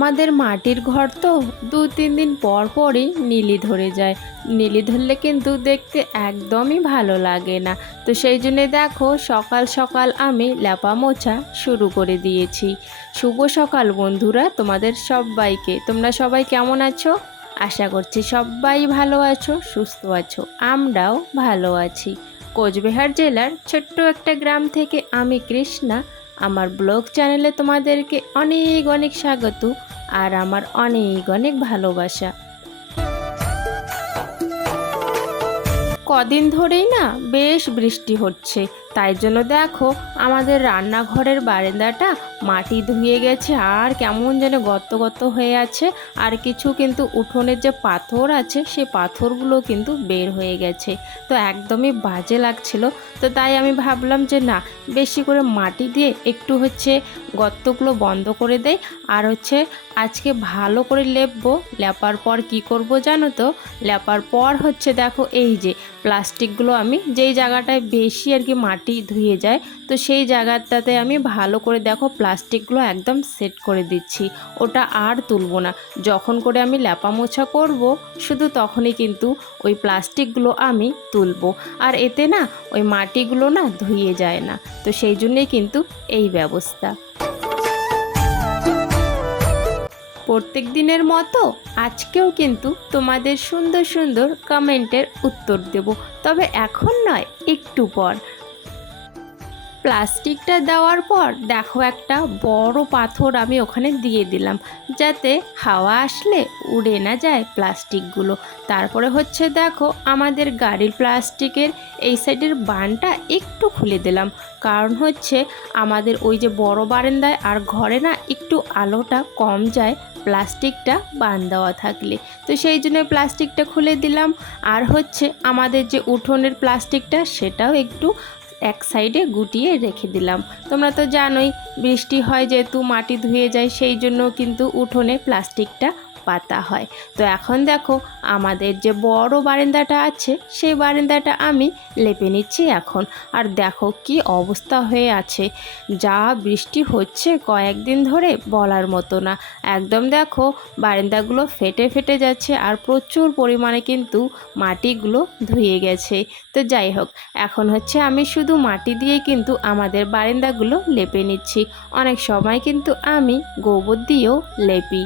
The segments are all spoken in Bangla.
আমাদের মাটির ঘর তো দু তিন দিন পর পরই নীলি ধরে যায়। নীলি ধরলে কিন্তু দেখতে একদমই ভালো লাগে না। তো সেই জন্যে দেখো, সকাল সকাল আমি ল্যাপা মোছা শুরু করে দিয়েছি। শুভ সকাল বন্ধুরা তোমাদের সবাইকে। তোমরা সবাই কেমন আছো? আশা করছি সবাই ভালো আছো, সুস্থ আছো, আমরাও ভালো আছি। কোচবিহার জেলার ছোট্ট একটা গ্রাম থেকে আমি কৃষ্ণা। আমার ব্লগ চ্যানেলে তোমাদেরকে অনেক অনেক স্বাগত আর আমার অনেক অনেক ভালোবাসা। কদিন ধরেই না বেশ বৃষ্টি হচ্ছে। তাই জন্য দেখো, আমাদের রান্নাঘরের বারান্দাটা মাটি ধুয়ে গেছে। আর কেমন যেন গত গত হয়ে আছে। আর কিছু কিন্তু উঠোনের যে পাথর আছে, সে পাথরগুলো কিন্তু বের হয়ে গেছে। তো একদমই বাজে লাগছিল। তো তাই আমি ভাবলাম যে না, বেশি করে মাটি দিয়ে একটু হচ্ছে গর্তগুলো বন্ধ করে দেয় আর হচ্ছে আজকে ভালো করে লেপবো। লেপার পর কি করব জানো তো? লেপার পর হচ্ছে দেখো এই যে, প্লাস্টিকগুলো আমি যেই জায়গাটায় বেশি আর কি মাটি ধুয়ে যায়। তো সেই জায়গাটাতে আমি ভালো করে দেখো প্লাস্টিকগুলো একদম সেট করে দিচ্ছি। ওটা আর তুলবো না। যখন করে আমি ল্যাপা মোছা করব, শুধু তখনই কিন্তু ওই প্লাস্টিকগুলো আমি তুলবো। আর এতে না ওই মাটিগুলো না ধুয়ে যায় না। তো সেই জন্যেই কিন্তু এই ব্যবস্থা। প্রত্যেক দিনের মতো আজকেও কিন্তু তোমাদের সুন্দর সুন্দর কমেন্টের উত্তর দেব। তবে এখন নয়, একটু পর। প্লাস্টিকটা দেওয়ার পর দেখো একটা বড় পাথর আমি ওখানে দিয়ে দিলাম, যাতে হাওয়া আসলে উড়ে না যায় প্লাস্টিকগুলো। তারপরে হচ্ছে দেখো আমাদের গাড়ির প্লাস্টিকের এই সাইডের বানটা একটু খুলে দিলাম। কারণ হচ্ছে আমাদের ওই যে বড় বারান্দায় আর ঘরে না একটু আলোটা কম যায়, প্লাস্টিকটা বান দেওয়া থাকলে। তো সেই জন্য প্লাস্টিকটা খুলে দিলাম। আর হচ্ছে আমাদের যে উঠোনের প্লাস্টিকটা সেটাও একটু এক সাইডে গুটিয়ে রেখে দিলাম। তোমরা তো জানোই, বৃষ্টি হয় যেহেতু মাটি ধুয়ে যায়, সেই জন্য কিন্তু উঠোনে প্লাস্টিকটা পাতা হয়। তো এখন দেখো, আমাদের যে বড় বারান্দাটা আছে, সেই বারান্দাটা আমি লেপে নিচ্ছি এখন। আর দেখো কি অবস্থা হয়ে আছে। যা বৃষ্টি হচ্ছে কয়েকদিন ধরে বলার মতো না। একদম দেখো, বারান্দাগুলো ফেটে ফেটে যাচ্ছে আর প্রচুর পরিমাণে কিন্তু মাটিগুলো ধুয়ে গেছে। তো যাই হোক, এখন হচ্ছে আমি শুধু মাটি দিয়ে কিন্তু আমাদের বারান্দাগুলো লেপে নিচ্ছি। অনেক সময় কিন্তু আমি গোবর দিয়েও লেপি।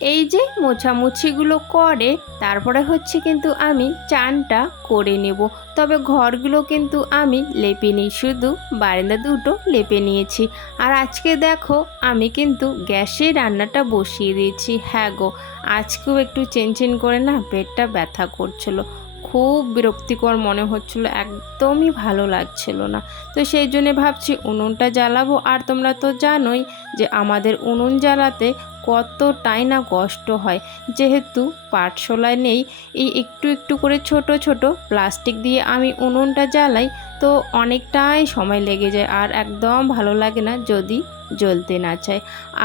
এই যে মোছামুছিগুলো করে, তারপরে হচ্ছে কিন্তু আমি চানটা করে নেব। তবে ঘরগুলো কিন্তু আমি লেপে নিই, শুধু বারান্দা দুটো লেপে নিয়েছি। আর আজকে দেখো, আমি কিন্তু গ্যাসে রান্নাটা বসিয়ে দিয়েছি। হ্যাঁ গো, আজকেও একটু চেন করে না পেটটা ব্যথা করছিল। খুব বিরক্তিকর মনে হচ্ছিল, একদমই ভালো লাগছিল না। তো সেই জন্যে ভাবছি উনুনটা জ্বালাবো। আর তোমরা তো জানোই যে আমাদের উনুন জ্বালাতে কতটাই না কষ্ট হয়। যেহেতু পাটশোলায় নেই, এই একটু একটু করে ছোট ছোট প্লাস্টিক দিয়ে আমি উনুনটা জ্বালাই তো অনেকটাই সময় লেগে যায় আর একদম ভালো লাগে না যদি জ্বলতে না চায়।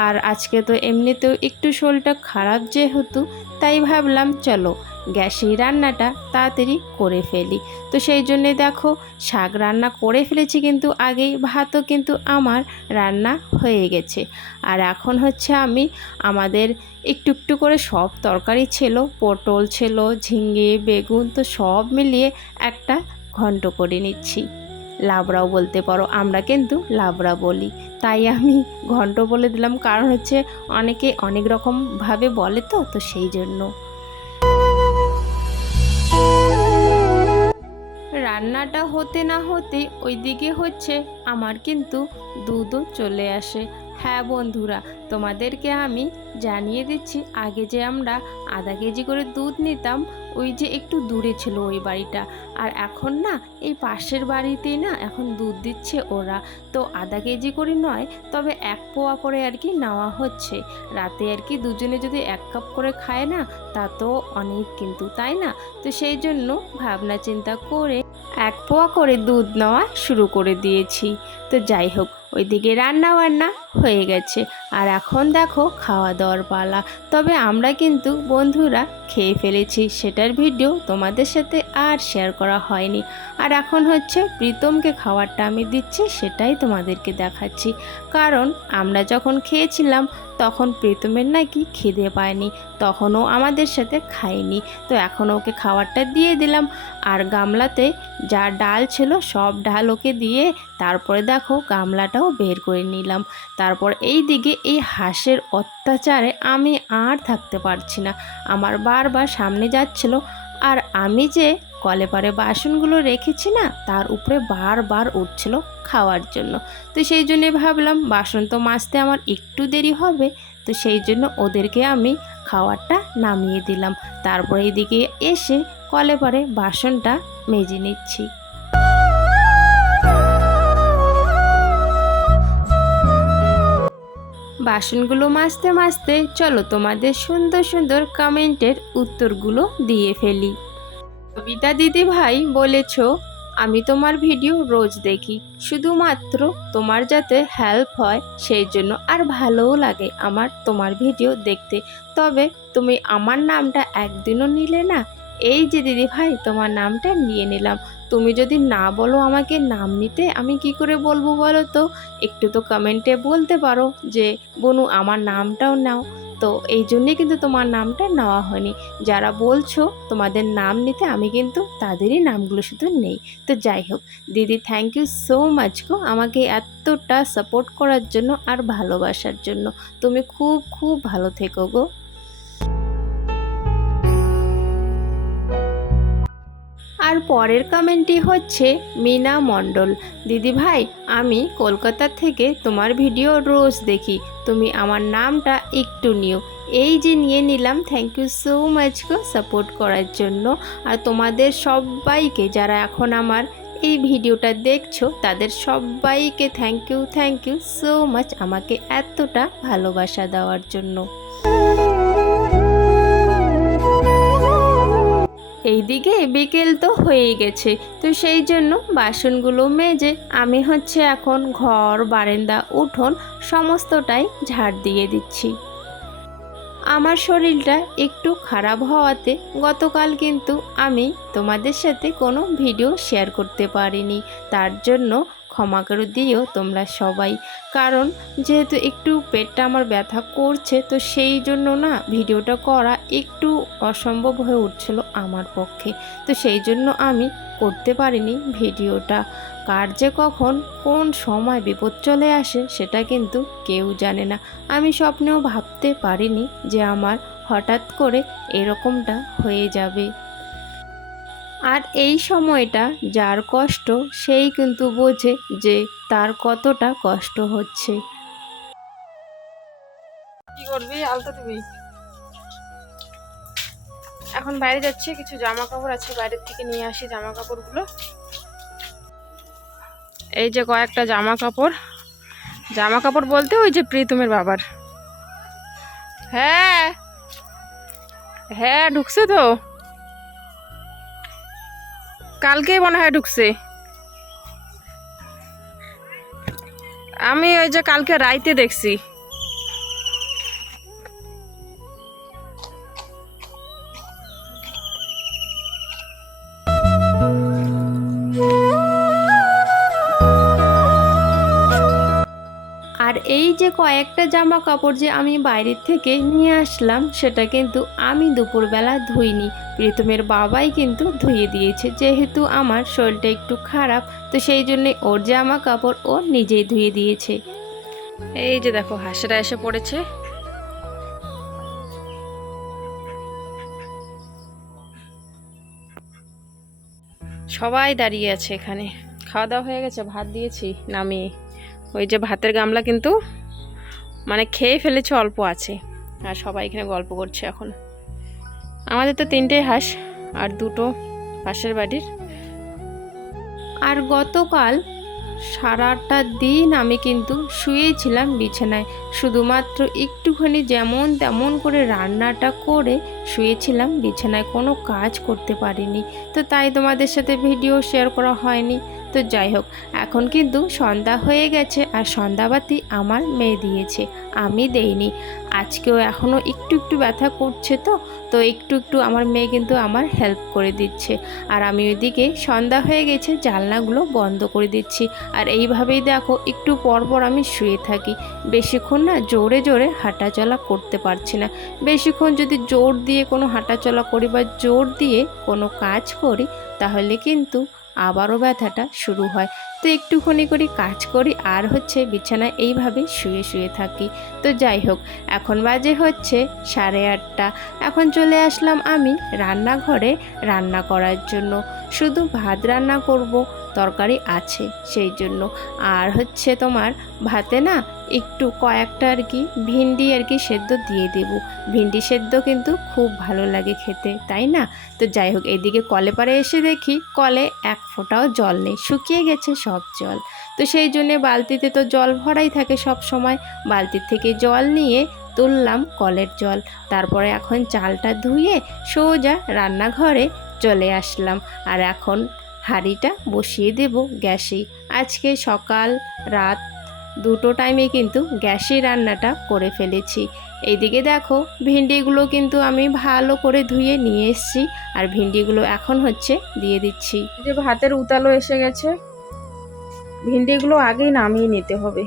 আর আজকে তো এমনিতেও একটু শরীরটা খারাপ যেহেতু, তাই ভাবলাম চলো গ্যাসেই রান্নাটা তাড়াতাড়ি করে ফেলি। তো সেই জন্যে দেখো, শাক রান্না করে ফেলেছি কিন্তু আগেই, ভাতও কিন্তু আমার রান্না হয়ে গেছে। আর এখন হচ্ছে আমি আমাদের একটু একটু করে সব তরকারি ছিল, পটল ছিল ঝিঙ্গে বেগুন, তো সব মিলিয়ে একটা ঘন্ট করে নিচ্ছি। লাবড়াও বলতে পারো, আমরা কিন্তু লাবড়া বলি। তাই আমি ঘন্ট বলে দিলাম, কারণ হচ্ছে অনেকে অনেক রকমভাবে বলে তো তো সেই জন্য। রান্নাটা হতে না হতে ওইদিকে হচ্ছে আমার কিন্তু দুধও চলে আসে। হ্যাঁ বন্ধুরা, তোমাদেরকে আমি জানিয়ে দিচ্ছি, আগে যে আমরা আধা কেজি করে দুধ নিতাম, ওই যে একটু দূরে ছিল ওই বাড়িটা। আর এখন না, এই পাশের বাড়িতেই না এখন দুধ দিচ্ছে ওরা। তো আধা কেজি করে নয়, তবে এক পোয়া করে আর কি নেওয়া হচ্ছে। রাতে আর কি দুজনে যদি এক কাপ করে খায় না, তা তো অনেক কিন্তু, তাই না? তো সেই জন্য ভাবনা চিন্তা করে এক পোয়া করে দুধ নেওয়া শুরু করে দিয়েছি। তো যাই হোক, ওইদিকে রান্না বান্না হয়ে গেছে। আর এখন দেখো খাওয়া দাওয়ার পালা। তবে আমরা কিন্তু বন্ধুরা খেয়ে ফেলেছি, সেটার ভিডিও তোমাদের সাথে আর শেয়ার করা হয়নি। আর এখন হচ্ছে প্রীতমকে খাবারটা আমি দিচ্ছি, সেটাই তোমাদেরকে দেখাচ্ছি। কারণ আমরা যখন খেয়েছিলাম, তখন প্রীতমের নাকি খিদে পায়নি, তখনও আমাদের সাথে খায়নি। তো এখন ওকে খাবারটা দিয়ে দিলাম। আর গামলাতে যা ডাল ছিল, সব ডাল ওকে দিয়ে তারপরে দেখো গামলাটাও বের করে নিলাম। তারপর এই দিকে এই হাঁসের অত্যাচারে আমি আর থাকতে পারছি না। আমার বারবার সামনে যাচ্ছিল। আর আমি যে কলে পারে বাসনগুলো রেখেছি না, তার উপরে বারবার উঠছিল খাওয়ার জন্য। তো সেই জন্যে ভাবলাম, বাসন তো মাজতে আমার একটু দেরি হবে। তো সেই জন্য ওদেরকে আমি খাওয়ারটা নামিয়ে দিলাম। তারপর এদিকে এসে কলে পারে বাসনটা মেজে নিচ্ছি। বাসনগুলো মাজতে মাজতে চলো তোমাদের সুন্দর সুন্দর কমেন্টের উত্তরগুলো দিয়ে ফেলি। কবিতা দিদি ভাই বলেছ, আমি তোমার ভিডিও রোজ দেখি। শুধুমাত্র তোমার যাতে হেল্প হয়, সেই জন্য আর ভালোও লাগে আমার তোমার ভিডিও দেখতে। তবে তুমি আমার নামটা একদিনও নিলে না। এই যে দিদি ভাই, তোমার নামটা নিয়ে নিলাম। তুমি যদি না বলো আমাকে নাম নিতে, আমি কি করে বলব বলো তো? একটু তো কমেন্টে বলতে পারো যে, বনু, আমার নামটাও নাও। তো এই জন্যে কিন্তু তোমার নামটা নেওয়া হয়নি। যারা বলছো তোমাদের নাম নিতে, আমি কিন্তু তাদেরই নামগুলো শুধু নেই। তো যাই হোক, দিদি থ্যাংক ইউ সো মাচ গো আমাকে এতটা সাপোর্ট করার জন্য আর ভালোবাসার জন্য। তুমি খুব খুব ভালো থেকো গো। আর পরের কমেন্টটি হচ্ছে, মিনা মণ্ডল দিদি ভাই আমি কলকাতা থেকে তোমার ভিডিও রোজ দেখি। তুমি আমার নামটা একটু নিও। এই যে নিয়ে নিলাম থ্যাংক ইউ সো মাচ গো সাপোর্ট করার জন্য। আর তোমাদের সবাইকে, যারা এখন আমার এই ভিডিওটা দেখছ, তাদের সবাইকে thank you thank you so much আমাকে এতটা ভালোবাসা দেওয়ার জন্য। এইদিকে বিকেল তো হয়েই গেছে, তো সেই জন্য বাসনগুলো মেজে আমি হচ্ছে এখন ঘর, বারেন্দা, উঠোন সমস্তটাই ঝাড় দিয়ে দিচ্ছি। আমার শরীরটা একটু খারাপ হওয়াতে গতকাল কিন্তু আমি তোমাদের সাথে কোনো ভিডিও শেয়ার করতে পারিনি, তার জন্য ক্ষমা করে দিও তোমরা সবাই। কারণ যেহেতু একটু পেটটা আমার ব্যথা করছে, তো সেই জন্য না ভিডিওটা করা একটু অসম্ভব হয়ে উঠছিল আমার পক্ষে। তো সেই জন্য আমি করতে পারিনি ভিডিওটা। কার যে কখন কোন সময় বিপদ চলে আসে সেটা কিন্তু কেউ জানে না। আমি স্বপ্নেও ভাবতে পারিনি যে আমার হঠাৎ করে এরকমটা হয়ে যাবে। আর এই সময়টা যার কষ্ট, সেই কিন্তু বোঝে যে তার কতটা কষ্ট হচ্ছে। করবি? এখন বাইরে যাচ্ছি, কিছু জামা কাপড় আছে, বাইরের থেকে নিয়ে আসি জামা কাপড়গুলো এই যে কয়েকটা জামা কাপড় জামা কাপড় বলতে ওই যে প্রীতমের বাবার। হ্যাঁ। হ্যাঁ ঢুকছে তো। কালকেই মনে হয় ঢুকছে। আমি ওই যে কালকে রাইতে দেখছি। আর এই যে কয়েকটা জামা কাপড় যে আমি বাইরের থেকে নিয়ে আসলাম, সেটা কিন্তু আমি দুপুরবেলা ধুইনি। প্রীতমের বাবাই কিন্তু ধুয়ে দিয়েছে। যেহেতু আমার শরীরটা একটু খারাপ, তো সেই জন্যে ওর জামা কাপড় ও নিজেই ধুয়ে দিয়েছে। এই যে দেখো, হাঁসেরা এসে পড়েছে। সবাই দাঁড়িয়ে আছে এখানে। খাওয়া দাওয়া হয়ে গেছে, ভাত দিয়েছি, নামিয়ে। ওই যে ভাতের গামলা কিন্তু মানে খেয়ে ফেলেছে, অল্প আছে। আর সবাই এখানে গল্প করছে এখন। আমাদের তো তিনটে হাঁস আর দুটো পাশের বাড়ির। আর গতকাল সারাটা দিন আমি কিন্তু শুয়েছিলাম বিছানায়। শুধুমাত্র একটুখানি যেমন তেমন করে রান্নাটা করে শুয়েছিলাম, বিছানায় কোনো কাজ করতে পারিনি। তো তাই তোমাদের সাথে ভিডিও শেয়ার করা হয়নি। তো যাই হোক, এখন কিন্তু সন্ধ্যা হয়ে গেছে আর সন্ধ্যাবাতি আমার মেয়ে দিয়েছে, আমি দেইনি। আজকেও এখনও একটু একটু ব্যথা করছে তো তো একটু একটু আমার মেয়ে কিন্তু আমার হেল্প করে দিচ্ছে। আর আমি ওইদিকে সন্ধ্যা হয়ে গেছে, জানলাগুলো বন্ধ করে দিচ্ছি। আর এইভাবেই দেখো, একটু পর পর আমি শুয়ে থাকি। বেশিক্ষণ না জোরে জোরে হাঁটাচলা করতে পারছি না। বেশিক্ষণ যদি জোর দিয়ে কোনো হাঁটাচলা করি বা জোর দিয়ে কোনো কাজ করি, তাহলে কিন্তু আবারও ব্যথাটা শুরু হয়। তো একটুখানি করে কাজ করি, আর হচ্ছে বিছানায় এইভাবে শুয়ে শুয়ে থাকি। তো যাই হোক, এখন বাজে হচ্ছে সাড়ে আটটা। এখন চলে আসলাম আমি রান্নাঘরে রান্না করার জন্য। শুধু ভাত রান্না করব তরকারি আছে সেই জন্য। আর হচ্ছে তোমার ভাতে না একটু কয়েকটা আর কি ভিন্ডি আর কি সেদ্ধ দিয়ে দেব। ভিন্ডি সেদ্ধ কিন্তু খুব ভালো লাগে খেতে, তাই না? তো যাই হোক, এদিকে কলে পারে এসে দেখি কলে এক ফোঁটাও জল নেই, শুকিয়ে গেছে সব জল। তো সেই জন্যে বালতিতে তো জল ভরাই থাকে সব সময়। বালতির থেকে জল নিয়ে তুললাম কলের জল। তারপরে এখন চালটা ধুয়ে সোজা রান্নাঘরে চলে আসলাম। আর এখন হাঁড়িটা বসিয়ে দেব গ্যাসেই আজকে সকাল রাত দুটো টাইমে কিন্তু গ্যাসে রান্নাটা করে ফেলেছি। এইদিকে দেখো, ভিন্ডিগুলো কিন্তু আমি ভালো করে ধুয়ে নিয়ে এসেছি আর ভিন্ডিগুলো এখন হচ্ছে দিয়ে দিচ্ছি। যে ভাতের উতালো এসে গেছে। ভিন্ডিগুলো আগেই নামিয়ে নিতে হবে।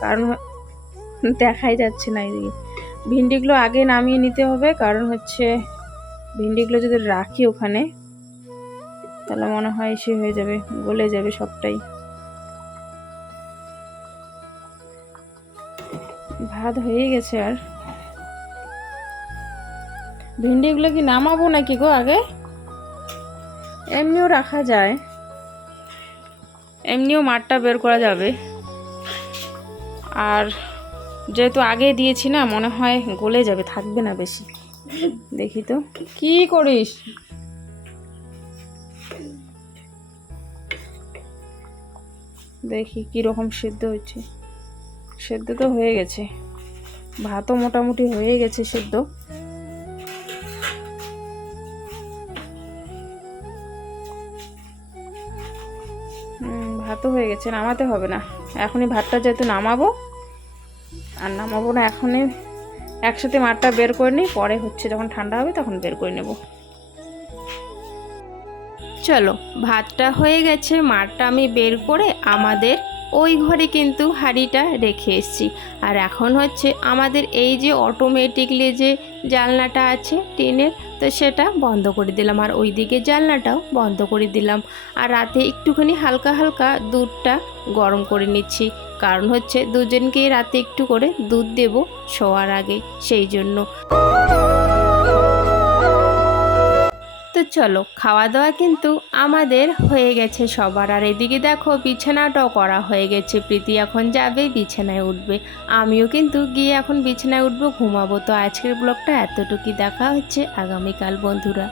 কারণ দেখাই যাচ্ছে না এদিকে। ভিন্ডিগুলো আগে নামিয়ে নিতে হবে। কারণ হচ্ছে ভিন্ডিগুলো যদি রাখি ওখানে তাহলে মনে হয় সে হয়ে যাবে, গলে যাবে সবটাই। ভাত হয়ে গেছে আর। ভিন্ডিগুলো কি নামাবো নাকি গো আগে? এমনিও রাখা যায়। এমনিও মাঠটা বের করা যাবে। আর যেহেতু আগে দিয়েছি না, মনে হয় গলে যাবে, থাকবে না বেশি। দেখি তো। কি করিস? দেখি কি রকম সেদ্ধ হচ্ছে সেদ্ধ তো হয়ে গেছে। ভাতও মোটামুটি হয়ে গেছে সেদ্ধ। ভাতও হয়ে গেছে, নামাতে হবে না। এখনই ভাতটা যেহেতু নামাবো, আর নামাবো না এখনই। একসাথে মাঠটা বের করে নিই, পরে হচ্ছে যখন ঠান্ডা হবে তখন বের করে নেব। চলো, ভাতটা হয়ে গেছে, মারটা আমি বের করে আমাদের ওই ঘরে কিন্তু হাঁড়িটা রেখে এসেছি। আর এখন হচ্ছে আমাদের এই যে অটোমেটিকলি যে জানলাটা আছে টিনের, তো সেটা বন্ধ করে দিলাম। আর ওই দিকে জানলাটাও বন্ধ করে দিলাম। আর রাতে একটুখানি হালকা হালকা দুধটা গরম করে নিচ্ছি। কারণ হচ্ছে দুজনকে রাতে একটু করে দুধ দেব শোয়ার আগে, সেই জন্য। তো চলো খাওয়া দাওয়া কিন্তু আমাদের হয়ে গেছে সবার। আর এদিকে দেখো, বিছানাটাও করা হয়ে গেছে। প্রীতি এখন যাবে, বিছানায় উঠবে। আমিও কিন্তু গিয়ে এখন বিছানায় উঠবো, ঘুমাবো। তো আজকের ব্লগটা এতটুকুই। দেখা হচ্ছে আগামীকাল, বন্ধুরা।